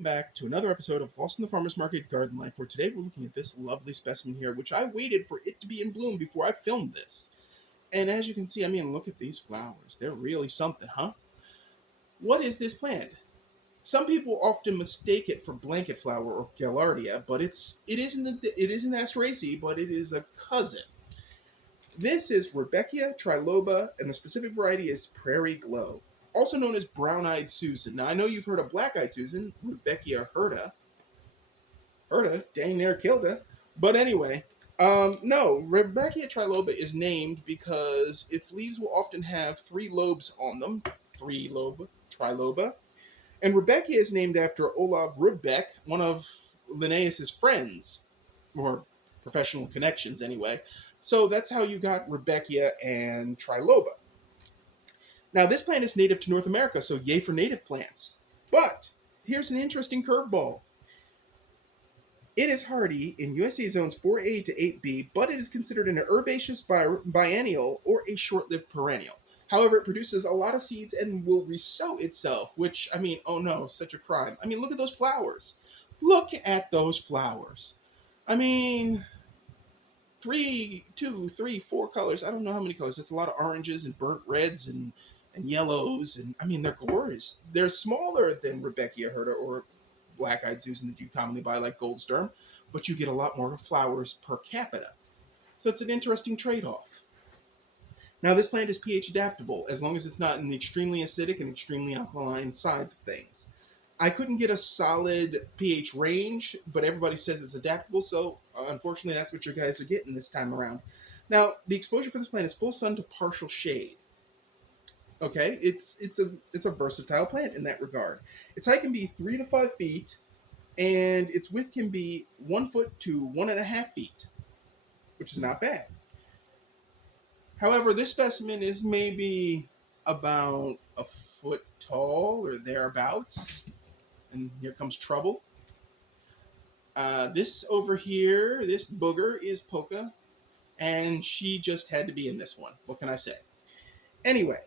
welcome back to another episode of Lost in the Farmer's Market Garden Life, where today we're looking at this lovely specimen here, which I waited for it to be in bloom before I filmed this. And as you can see, look at these flowers. They're really something, huh? What is this plant? Some people often mistake it for blanket flower or Gaillardia, but it isn't Asteraceae, but it is a cousin. This is Rudbeckia, triloba, and the specific variety is Prairie Glow, also known as brown-eyed Susan. Now, I know you've heard of black-eyed Susan, Rudbeckia hirta. Hirta, dang near killed her. But anyway, no, Rudbeckia triloba is named because its leaves will often have three lobes on them, three-lobe triloba. And Rudbeckia is named after Olav Rudbeck, one of Linnaeus' friends, or professional connections anyway. So that's how you got Rudbeckia and triloba. Now, this plant is native to North America, so yay for native plants. But here's an interesting curveball. It is hardy in USA zones 4A to 8B, but it is considered an herbaceous biennial or a short-lived perennial. However, it produces a lot of seeds and will resow itself, which, oh no, such a crime. Look at those flowers. Look at those flowers. Three, two, three, four colors. I don't know how many colors. It's a lot of oranges and burnt reds and yellows. And, they're gorgeous. They're smaller than Rudbeckia hirta or black-eyed Susan that you commonly buy like Goldsturm, but you get a lot more flowers per capita. So it's an interesting trade-off. Now, this plant is pH adaptable, as long as it's not in the extremely acidic and extremely alkaline sides of things. I couldn't get a solid pH range, but everybody says it's adaptable, so unfortunately that's what you guys are getting this time around. Now, the exposure for this plant is full sun to partial shade. Okay, it's a versatile plant in that regard. Its height can be 3 to 5 feet, and its width can be 1 foot to 1.5 feet, which is not bad. However, this specimen is maybe about a foot tall or thereabouts, and here comes trouble. This over here, this booger is Polka, and she just had to be in this one. What can I say? Anyway.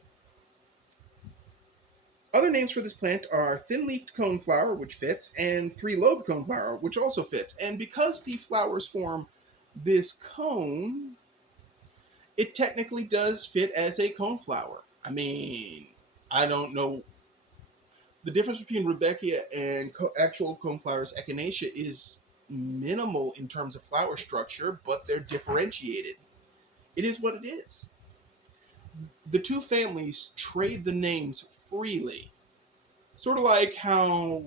Other names for this plant are thin-leafed coneflower, which fits, and three-lobed coneflower, which also fits. And because the flowers form this cone, it technically does fit as a coneflower. I don't know. The difference between Rudbeckia and actual coneflowers, Echinacea, is minimal in terms of flower structure, but they're differentiated. It is what it is. The two families trade the names freely. Sort of like how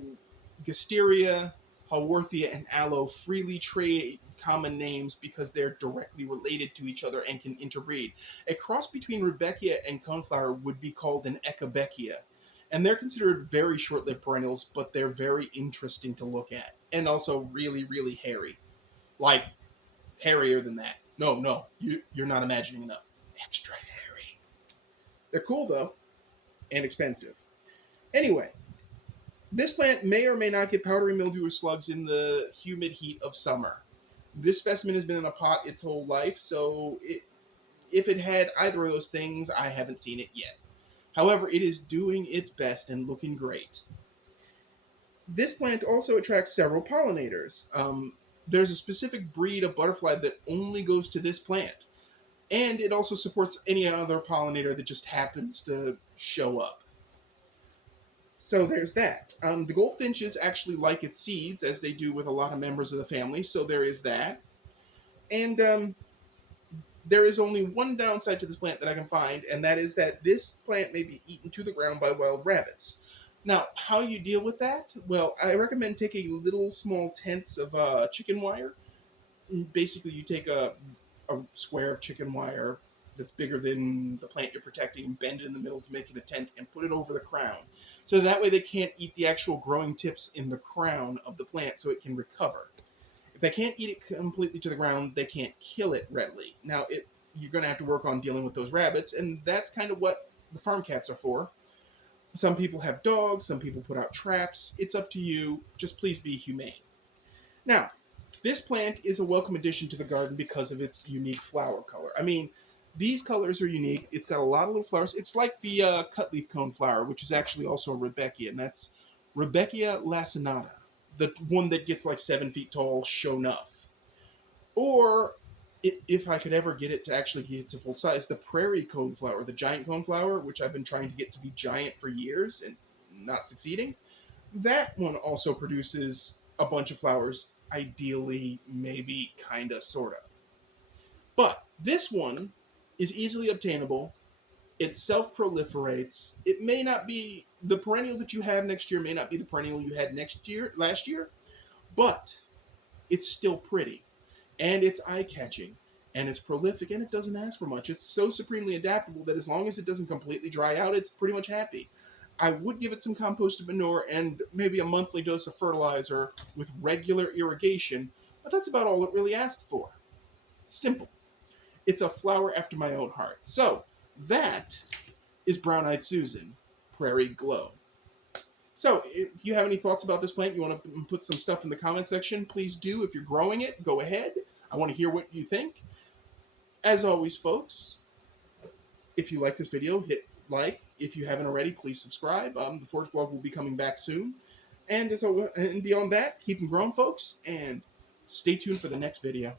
Gasteria, Haworthia, and Aloe freely trade common names because they're directly related to each other and can interbreed. A cross between Rudbeckia and coneflower would be called an Echinacea. And they're considered very short-lived perennials, but they're very interesting to look at. And also really, really hairy. Like, hairier than that. No, you're not imagining enough. Extra hairy. They're cool, though, and expensive. Anyway, this plant may or may not get powdery mildew or slugs in the humid heat of summer. This specimen has been in a pot its whole life, so if it had either of those things, I haven't seen it yet. However, it is doing its best and looking great. This plant also attracts several pollinators. There's a specific breed of butterfly that only goes to this plant. And it also supports any other pollinator that just happens to show up. So there's that. The goldfinches actually like its seeds, as they do with a lot of members of the family, so there is that. And there is only one downside to this plant that I can find, and that is that this plant may be eaten to the ground by wild rabbits. Now, how you deal with that? Well, I recommend taking little small tents of chicken wire. Basically, you take a square of chicken wire that's bigger than the plant you're protecting, bend it in the middle to make it a tent, and put it over the crown. So that way they can't eat the actual growing tips in the crown of the plant so it can recover. If they can't eat it completely to the ground, they can't kill it readily. Now, you're going to have to work on dealing with those rabbits, and that's kind of what the farm cats are for. Some people have dogs, some people put out traps. It's up to you. Just please be humane. Now, this plant is a welcome addition to the garden because of its unique flower color. These colors are unique. It's got a lot of little flowers. It's like the cutleaf coneflower, which is actually also a Rudbeckia, and that's Rudbeckia laciniata. the one that gets like 7 feet tall, show enough. Or, if I could ever get it to actually get to full size, the prairie coneflower, the giant coneflower, which I've been trying to get to be giant for years and not succeeding, that one also produces a bunch of flowers, ideally, maybe, kinda, sorta. But this one is easily obtainable. It self-proliferates. It may not be the perennial that you have next year, may not be the perennial you had last year, but it's still pretty, and it's eye-catching, and it's prolific, and it doesn't ask for much. It's so supremely adaptable that as long as it doesn't completely dry out, it's pretty much happy. I would give it some composted manure and maybe a monthly dose of fertilizer with regular irrigation, but that's about all it really asked for. Simple. It's a flower after my own heart. So, that is Brown-Eyed Susan, Prairie Glow. So, if you have any thoughts about this plant, you want to put some stuff in the comment section, please do. If you're growing it, go ahead. I want to hear what you think. As always, folks, if you like this video, hit like. If you haven't already, please subscribe. The Forge blog will be coming back soon. And beyond that, keep them growing, folks, and stay tuned for the next video.